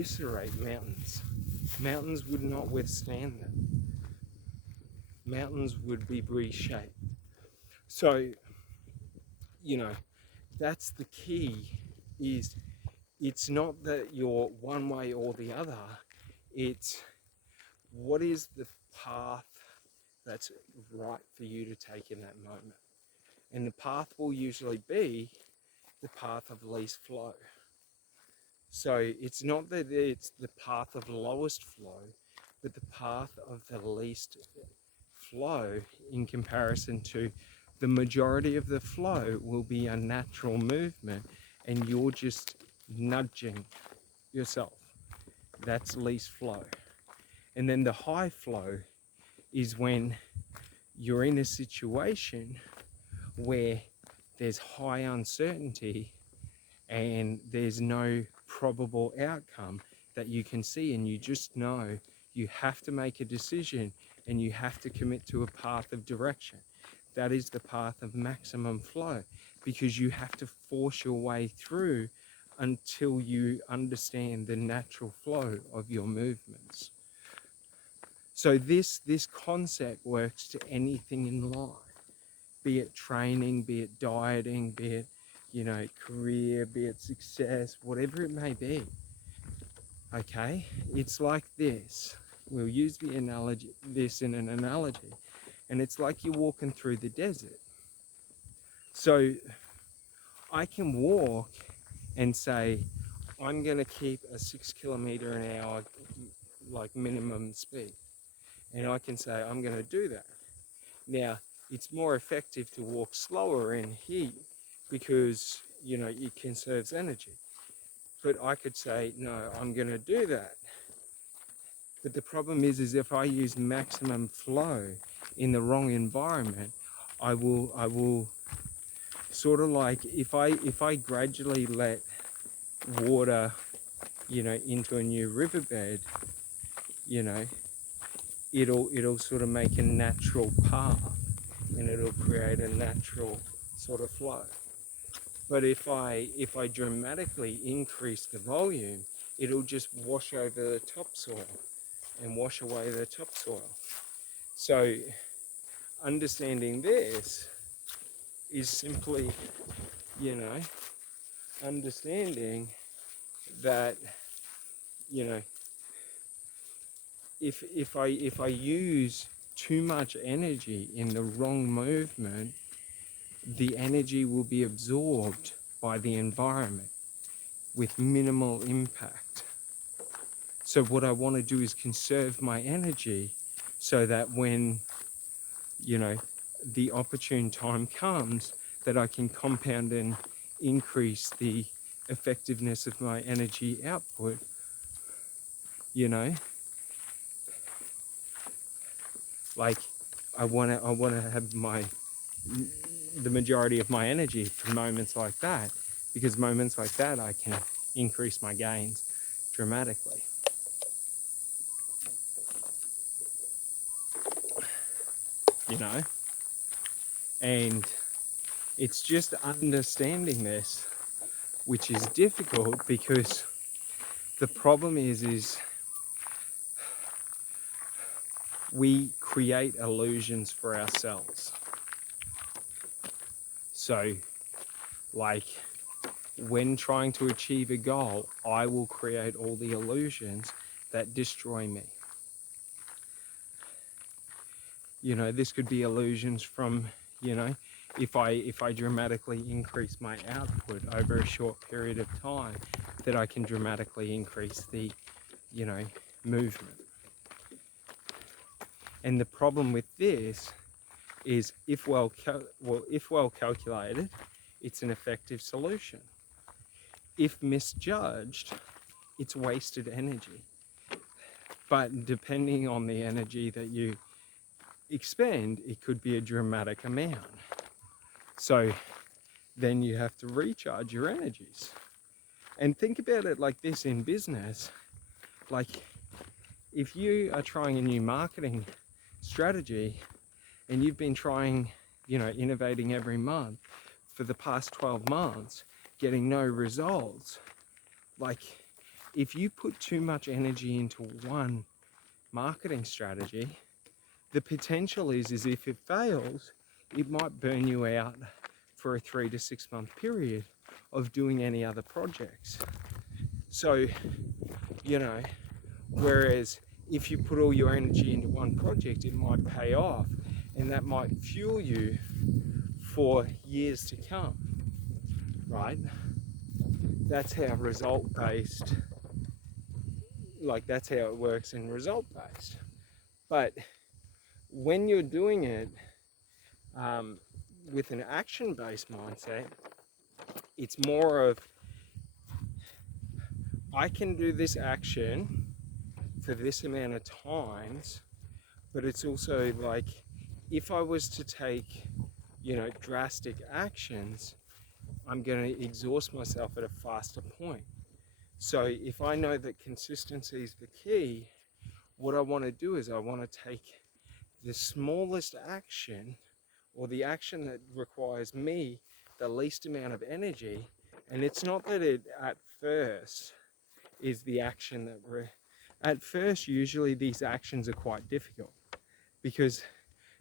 eviscerate mountains. Mountains would not withstand them. Mountains would be reshaped. So, you know, that's the key, is it's not that you're one way or the other. It's what is the path that's right for you to take in that moment. And the path will usually be the path of least flow. So it's not that it's the path of lowest flow, but the path of the least flow in comparison to the majority of the flow will be a natural movement, and you're just nudging yourself. That's least flow. And then the high flow is when you're in a situation where there's high uncertainty and there's no probable outcome that you can see, and you just know you have to make a decision and you have to commit to a path of direction. That is the path of maximum flow, because you have to force your way through until you understand the natural flow of your movements. So this concept works to anything in life, be it training, be it dieting, be it, career, be it success, whatever it may be. Okay, it's like this. We'll use this in an analogy, and it's like you're walking through the desert. So I can walk and say, I'm going to keep a 6 kilometer an hour, like minimum speed. And I can say, I'm going to do that. Now, it's more effective to walk slower in heat because, it conserves energy. But I could say, no, I'm going to do that. But the problem is if I use maximum flow in the wrong environment, I will sort of like, if I gradually let water, into a new riverbed, it'll sort of make a natural path, and it'll create a natural sort of flow. But if I dramatically increase the volume, it'll just wash over the topsoil and wash away the topsoil. So understanding this is simply, understanding that, if I use too much energy in the wrong movement, the energy will be absorbed by the environment with minimal impact. So what I want to do is conserve my energy so that when, the opportune time comes, that I can compound and increase the effectiveness of my energy output, like I want to have the majority of my energy for moments like that, because moments like that I can increase my gains dramatically. And it's just understanding this which is difficult, because the problem is we create illusions for ourselves. So, like, when trying to achieve a goal, I will create all the illusions that destroy me. This could be illusions from, if I dramatically increase my output over a short period of time, that I can dramatically increase the, movement. And the problem with this is, if well calculated, it's an effective solution. If misjudged, it's wasted energy. But depending on the energy that you expend, it could be a dramatic amount. So then you have to recharge your energies. And think about it like this in business. Like, if you are trying a new marketing strategy and you've been trying, innovating every month for the past 12 months, getting no results, like, if you put too much energy into one marketing strategy, the potential is if it fails, it might burn you out for a 3 to 6 month period of doing any other projects. So, whereas if you put all your energy into one project, it might pay off, and that might fuel you for years to come, right? That's how result-based, that's how it works in result-based. But when you're doing it with an action-based mindset, it's more of, I can do this action for this amount of times, but it's also like, if I was to take, drastic actions, I'm going to exhaust myself at a faster point. So if I know that consistency is the key, what I want to do is I want to take the smallest action, or the action that requires me the least amount of energy. And it's not that it at first is the action that at first, usually these actions are quite difficult, because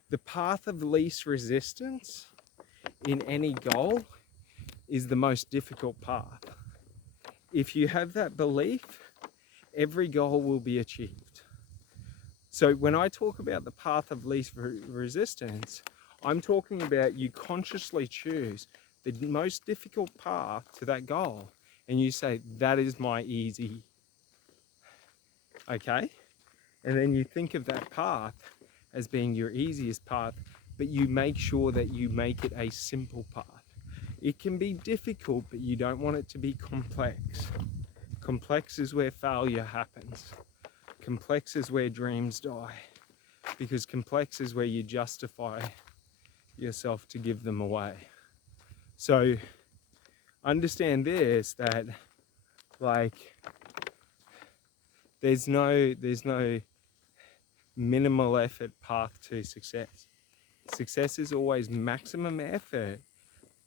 the path of least resistance in any goal is the most difficult path. If you have that belief, every goal will be achieved. So when I talk about the path of least resistance, I'm talking about you consciously choose the most difficult path to that goal, and you say, that is my easy. Okay? And then you think of that path as being your easiest path, but you make sure that you make it a simple path. It can be difficult, but you don't want it to be complex. Complex is where failure happens. Complex is where dreams die, because complex is where you justify yourself to give them away. So understand this, that there's no minimal effort path to success. Success is always maximum effort,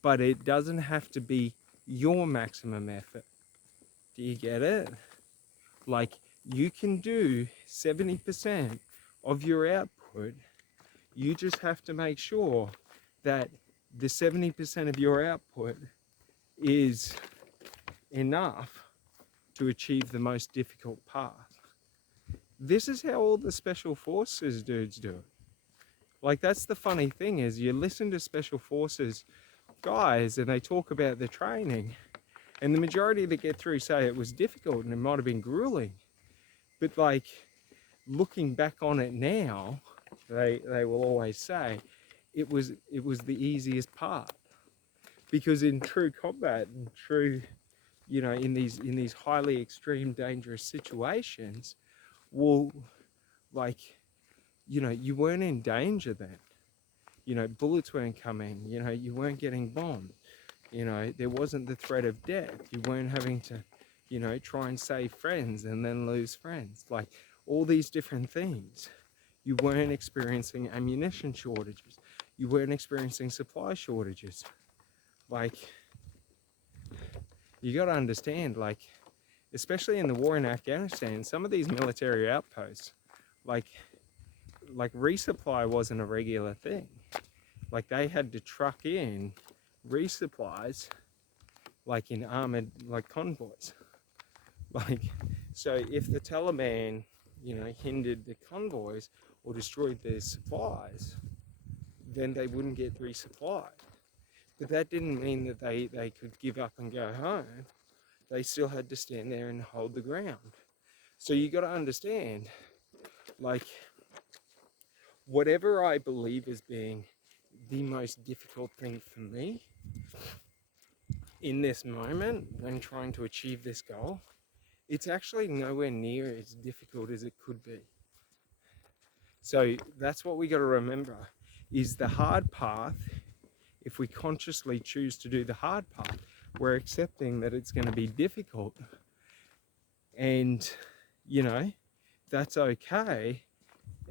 but it doesn't have to be your maximum effort. Do you get it? You can do 70% of your output. You just have to make sure that the 70% of your output is enough to achieve the most difficult path. This is how all the special forces dudes do it. That's the funny thing, is you listen to special forces guys and they talk about the training, and the majority that get through say it was difficult and it might have been grueling. But looking back on it now, they will always say it was the easiest part. Because in true combat and true, in these highly extreme dangerous situations, well, you weren't in danger then. Bullets weren't coming, you weren't getting bombed, there wasn't the threat of death, you weren't having to try and save friends and then lose friends, all these different things. You weren't experiencing ammunition shortages, you weren't experiencing supply shortages. You got to understand, especially in the war in Afghanistan, some of these military outposts, resupply wasn't a regular thing. They had to truck in resupplies in armored convoys. So if the Taliban hindered the convoys or destroyed their supplies, then they wouldn't get resupplied. But that didn't mean that they could give up and go home. They still had to stand there and hold the ground. So you got to understand, whatever I believe as being the most difficult thing for me in this moment when trying to achieve this goal, it's actually nowhere near as difficult as it could be. So that's what we got to remember, is the hard path. If we consciously choose to do the hard path, we're accepting that it's going to be difficult, and that's okay.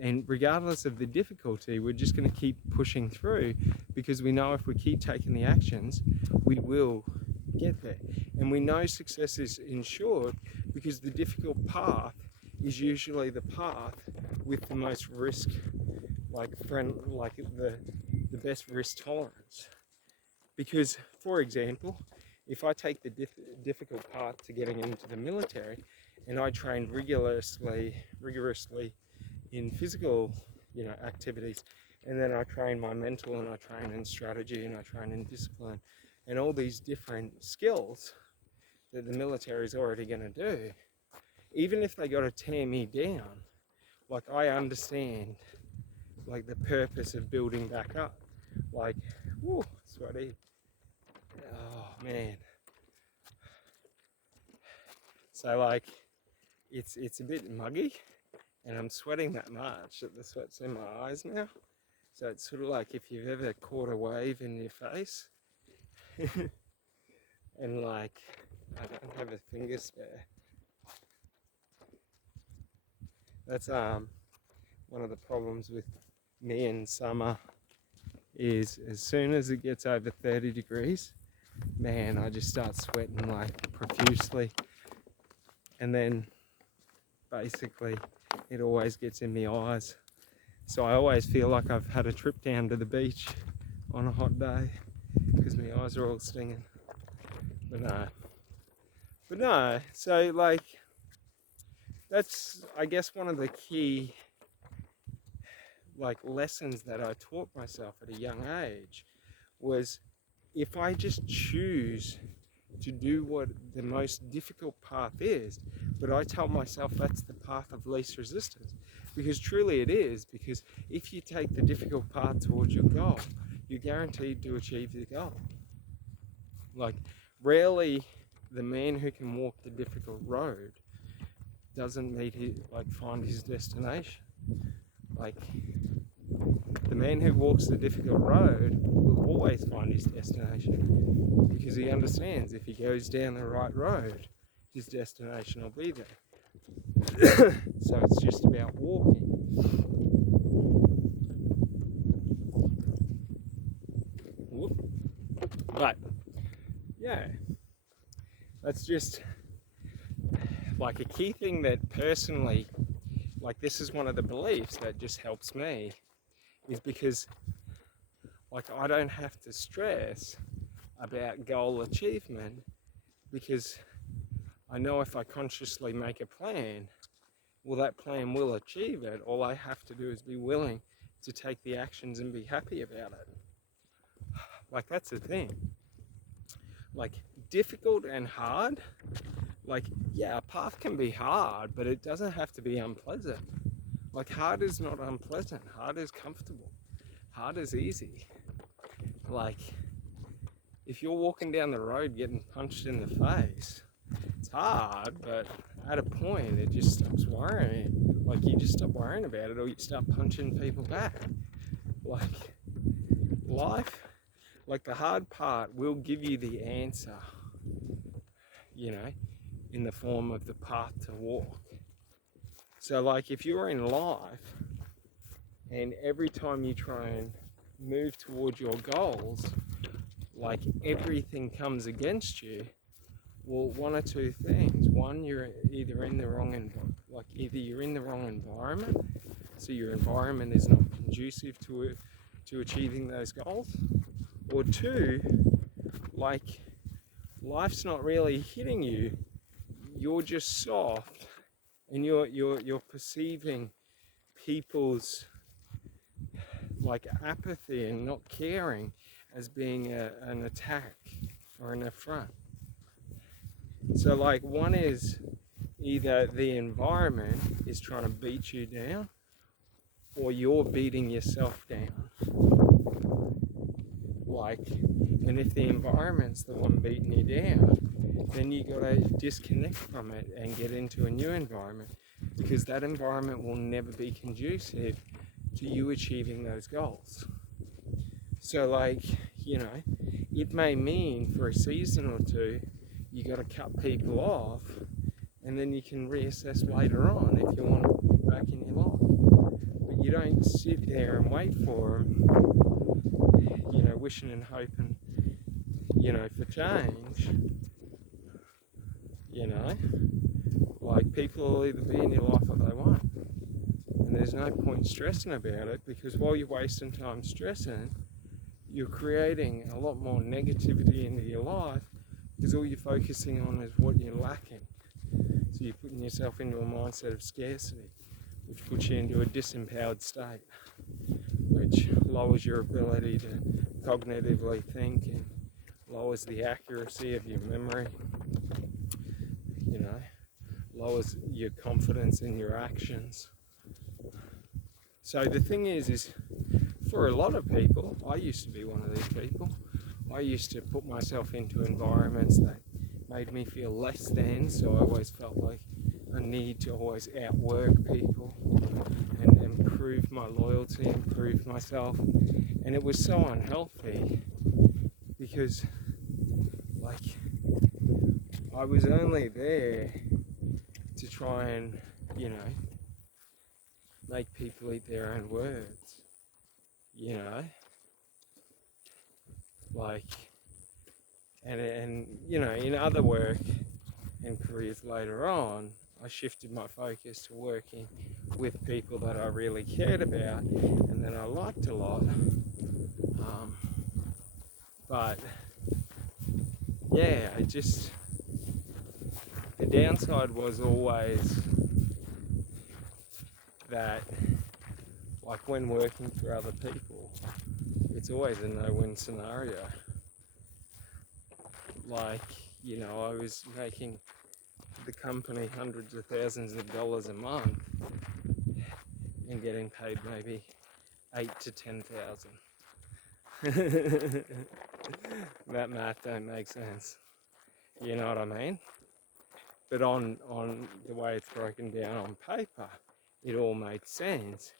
And regardless of the difficulty, we're just going to keep pushing through, because we know if we keep taking the actions, we will get there. And we know success is ensured because the difficult path is usually the path with the most risk, the best risk tolerance. Because, for example, if I take the difficult path to getting into the military, and I trained rigorously in physical, activities, and then I train my mental, and I train in strategy, and I train in discipline, and all these different skills that the military is already going to do, even if they got to tear me down, like, I understand, like, the purpose of building back up. Like, whoo, sweaty. Oh man. So like, it's a bit muggy, and I'm sweating that much that the sweat's in my eyes now. So it's sort of like if you've ever caught a wave in your face, and like, I don't have a finger spare. That's one of the problems with me in summer is as soon as it gets over 30 degrees, man, I just start sweating like profusely, and then basically it always gets in my eyes. So I always feel like I've had a trip down to the beach on a hot day because my eyes are all stinging. But no, so like, that's, I guess, one of the key like lessons that I taught myself at a young age was, if I just choose to do what the most difficult path is, but I tell myself that's the path of least resistance, because truly it is, because if you take the difficult path towards your goal, you're guaranteed to achieve the goal. Like, rarely the man who can walk the difficult road doesn't find his destination. Like, the man who walks the difficult road will always find his destination, because he understands if he goes down the right road, his destination will be there. So it's just about walking. But yeah, that's just like a key thing that personally, like, this is one of the beliefs that just helps me, is because, like, I don't have to stress about goal achievement, because I know if I consciously make a plan, well, that plan will achieve it. All I have to do is be willing to take the actions and be happy about it. Like, that's the thing. Like, difficult and hard, like, yeah, a path can be hard, but it doesn't have to be unpleasant. Like, hard is not unpleasant. Hard is comfortable. Hard is easy. Like, if you're walking down the road getting punched in the face, it's hard, but at a point it just stops worrying. Like, you just stop worrying about it, or you start punching people back. Like, life, like, the hard part will give you the answer, in the form of the path to walk. So, like, if you're in life and every time you try and move towards your goals, like, everything comes against you, well, one or two things. One, you're either in the wrong environment, so your environment is not conducive to achieving those goals, or two, like, life's not really hitting you. You're just soft, and you're perceiving people's, like, apathy and not caring as being an attack or an affront. So, like, one is either the environment is trying to beat you down, or you're beating yourself down. Like, and if the environment's the one beating you down, then you gotta disconnect from it and get into a new environment, because that environment will never be conducive to you achieving those goals. So, like, it may mean for a season or two you got to cut people off, and then you can reassess later on if you want them back in your life. But you don't sit there and wait for them, wishing and hoping, for change, like people will either be in your life or they won't. And there's no point stressing about it, because while you're wasting time stressing, you're creating a lot more negativity into your life, because all you're focusing on is what you're lacking. So you're putting yourself into a mindset of scarcity, which puts you into a disempowered state, which lowers your ability to cognitively think and lowers the accuracy of your memory, lowers your confidence in your actions. So the thing is for a lot of people, I used to be one of these people. I used to put myself into environments that made me feel less than, so I always felt like I need to always outwork people and improve my loyalty, improve myself. And it was so unhealthy, because I was only there to try and, make people eat their own words, and in other work and careers later on, I shifted my focus to working with people that I really cared about and that I liked a lot. But yeah, the downside was always that, like when working for other people, it's always a no-win scenario. I was making the company hundreds of thousands of dollars a month and getting paid maybe 8 to 10,000. That math don't make sense. You know what I mean? But on the way it's broken down on paper, it all made sense,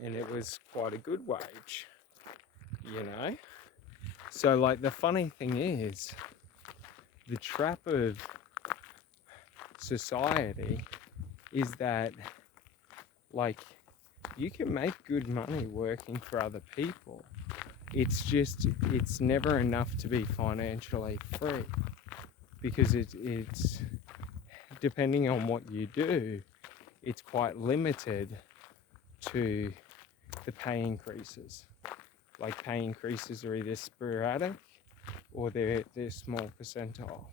and it was quite a good wage, So the funny thing is, the trap of society is that you can make good money working for other people. It's never enough to be financially free, because it's depending on what you do, it's quite limited to the pay increases. Pay increases are either sporadic or they're small percentile.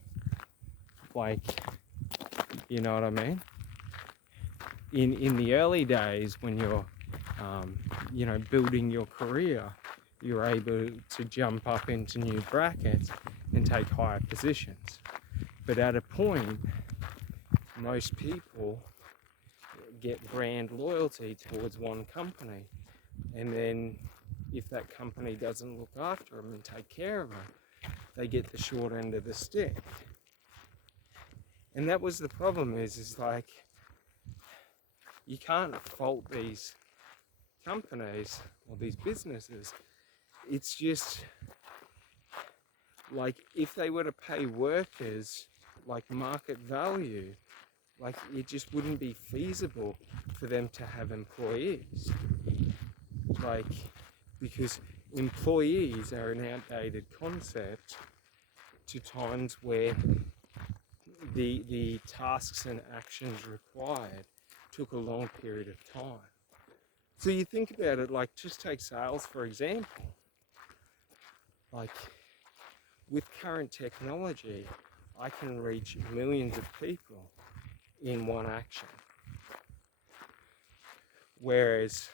You know what I mean? In the early days, when you're building your career, you're able to jump up into new brackets and take higher positions. But at a point, most people get brand loyalty towards one company, and then if that company doesn't look after them and take care of them, they get the short end of the stick. And that was the problem, is you can't fault these companies or these businesses. It's just if they were to pay workers market value, it just wouldn't be feasible for them to have employees. Because employees are an outdated concept to times where the tasks and actions required took a long period of time. So you think about it, just take sales for example. With current technology, I can reach millions of people in one action. Whereas,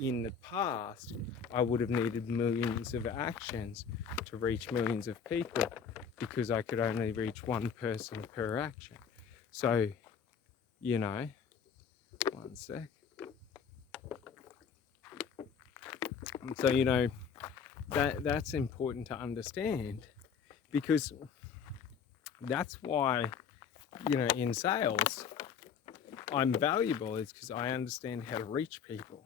in the past, I would have needed millions of actions to reach millions of people, because I could only reach one person per action. So, one sec. So, that's important to understand, because that's why, in sales, I'm valuable, is because I understand how to reach people.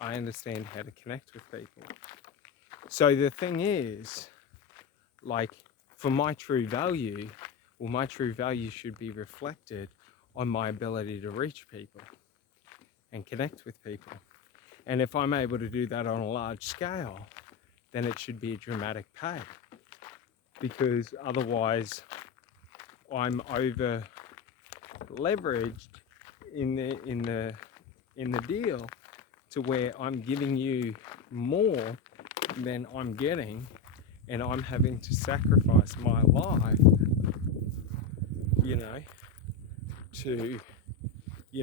I understand how to connect with people. So the thing is, for my true value, my true value should be reflected on my ability to reach people and connect with people. And if I'm able to do that on a large scale, then it should be a dramatic pay, because otherwise I'm over leveraged in the deal to where I'm giving you more than I'm getting, and I'm having to sacrifice my life, to,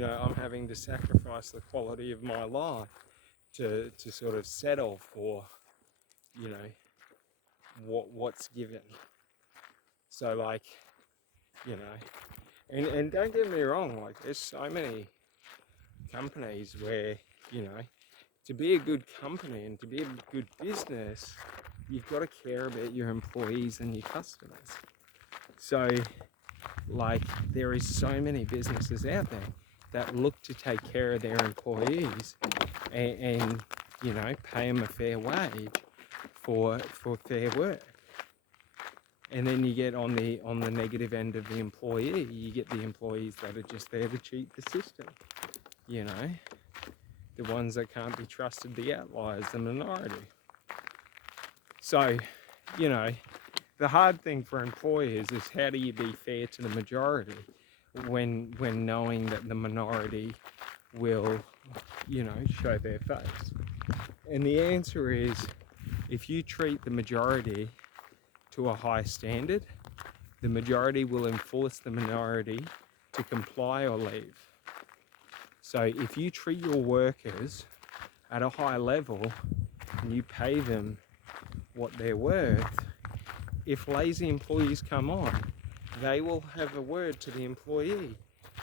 I'm having to sacrifice the quality of my life to sort of settle for, what's given. So like, and don't get me wrong, like there's so many companies where, to be a good company and to be a good business, you've got to care about your employees and your customers. So like there is so many businesses out there that look to take care of their employees and pay them a fair wage for fair work. And then you get on the negative end of the employee, you get the employees that are just there to cheat the system, the ones that can't be trusted, the outliers, the minority. So, the hard thing for employers is how do you be fair to the majority when knowing that the minority will, show their face. And the answer is, if you treat the majority to a high standard, the majority will enforce the minority to comply or leave. So if you treat your workers at a high level and you pay them what they're worth, if lazy employees come on, they will have a word to the employee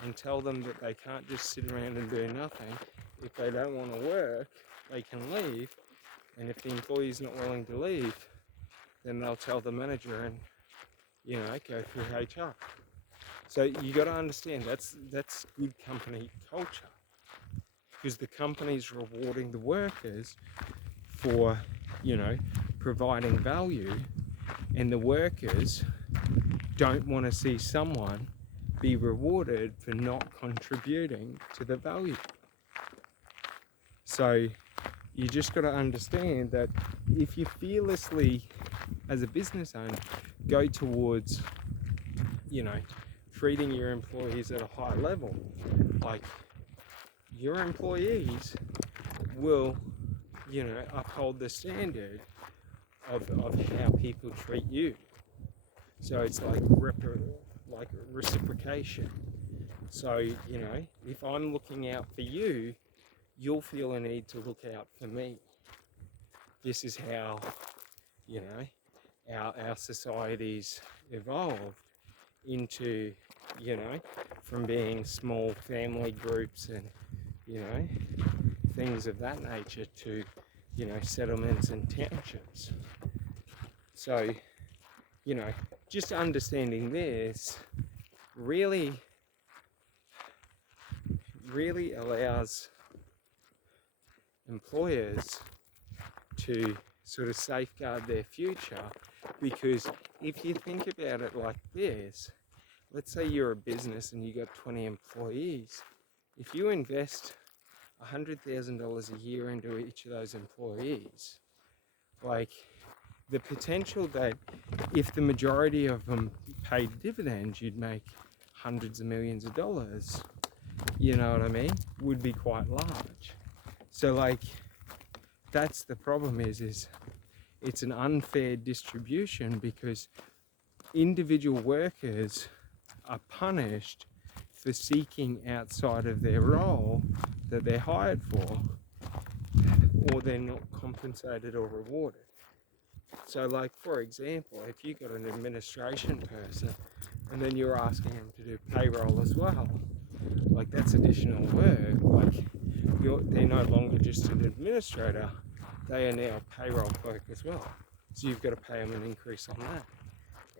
and tell them that they can't just sit around and do nothing. If they don't want to work, they can leave. And if the employee's not willing to leave, then they'll tell the manager and, go through HR. So you got to understand that's good company culture, because the company's rewarding the workers for, providing value, and the workers don't want to see someone be rewarded for not contributing to the value. So you just got to understand that if you fearlessly, as a business owner, go towards, treating your employees at a high level, like your employees will, uphold the standard of how people treat you. So it's like reciprocation. So, if I'm looking out for you, you'll feel a need to look out for me. This is how, our societies evolved into, from being small family groups and, things of that nature to, settlements and townships. So, just understanding this really allows employers to sort of safeguard their future, because if you think about it like this, let's say you're a business and you got 20 employees. If you invest $100,000 a year into each of those employees, like the potential that if the majority of them paid dividends, you'd make hundreds of millions of dollars, you know what I mean, would be quite large. So like, that's the problem is it's an unfair distribution, because individual workers are punished for seeking outside of their role that they're hired for, or they're not compensated or rewarded. So like, for example, if you got an administration person and then you're asking them to do payroll as well, like that's additional work. Like they're no longer just an administrator, they are now payroll clerk as well. So you've got to pay them an increase on that.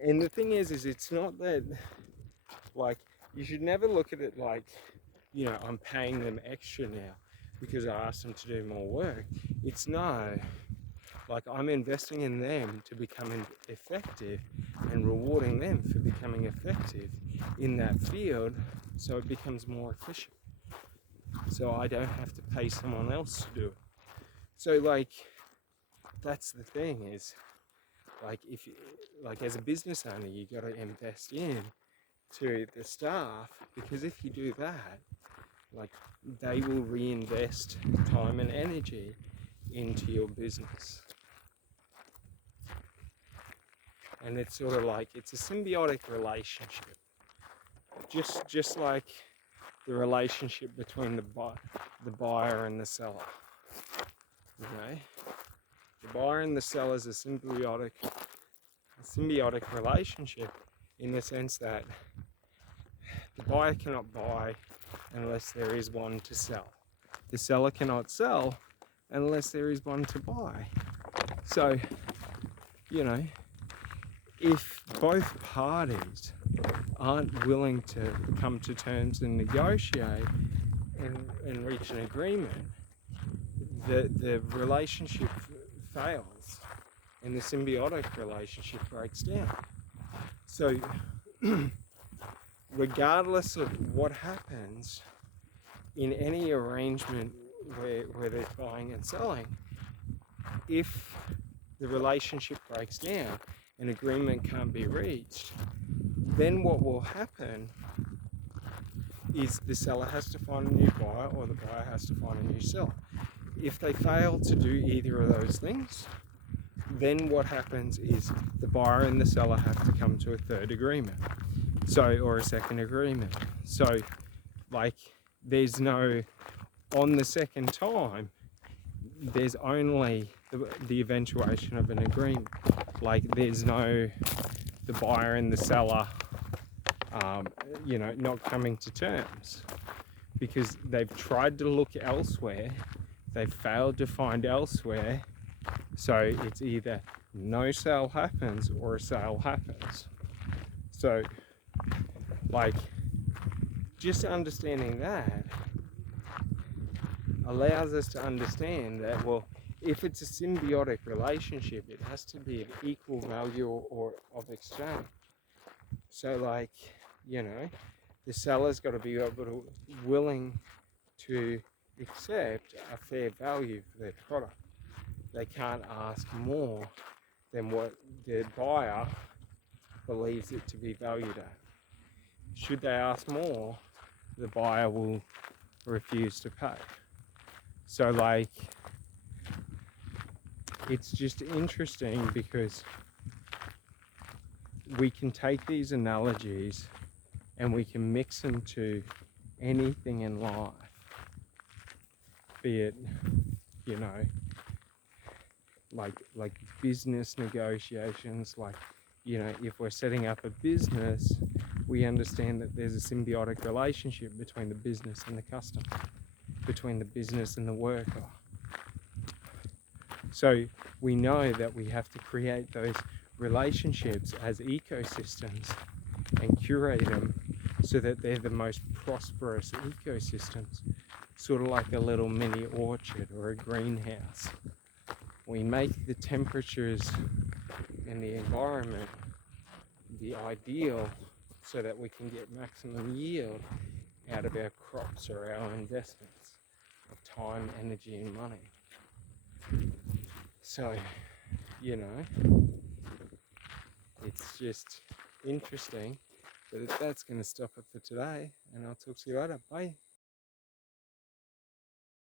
And the thing is it's not that, like, you should never look at it like, I'm paying them extra now because I asked them to do more work. It's no, like I'm investing in them to become effective and rewarding them for becoming effective in that field, so it becomes more efficient. So I don't have to pay someone else to do it. So like, that's the thing is, like, if you, like, as a business owner, you got to invest in to the staff, because if you do that, like, they will reinvest time and energy into your business. And it's sort of like, it's a symbiotic relationship, just like the relationship between the buyer and the seller. You know, the buyer and the seller is a symbiotic relationship, in the sense that the buyer cannot buy unless there is one to sell. The seller cannot sell unless there is one to buy. So, you know, if both parties aren't willing to come to terms and negotiate and reach an agreement, the relationship fails and the symbiotic relationship breaks down. So regardless of what happens in any arrangement where they're buying and selling, if the relationship breaks down, an agreement can't be reached, then what will happen is the seller has to find a new buyer, or the buyer has to find a new seller. If they fail to do either of those things, then what happens is the buyer and the seller have to come to a third agreement, or a second agreement. So, like, there's no, on the second time, there's only the eventuation of an agreement. Like, there's no the buyer and the seller, not coming to terms, because they've tried to look elsewhere, they've failed to find elsewhere. So it's either no sale happens or a sale happens. So, like, just understanding that allows us to understand that, well, if it's a symbiotic relationship, it has to be of equal value or of exchange. So, like, the seller's got to be willing to accept a fair value for their product. They can't ask more than what the buyer believes it to be valued at. Should they ask more, the buyer will refuse to pay. So, like, it's just interesting because we can take these analogies and we can mix them to anything in life, be it, like business negotiations. Like, if we're setting up a business, we understand that there's a symbiotic relationship between the business and the customer, between the business and the worker. So we know that we have to create those relationships as ecosystems and curate them so that they're the most prosperous ecosystems, sort of like a little mini orchard or a greenhouse. We make the temperatures and the environment the ideal so that we can get maximum yield out of our crops or our investments of time, energy, and money. So, it's just interesting. But that's going to stop it for today, and I'll talk to you later. Bye.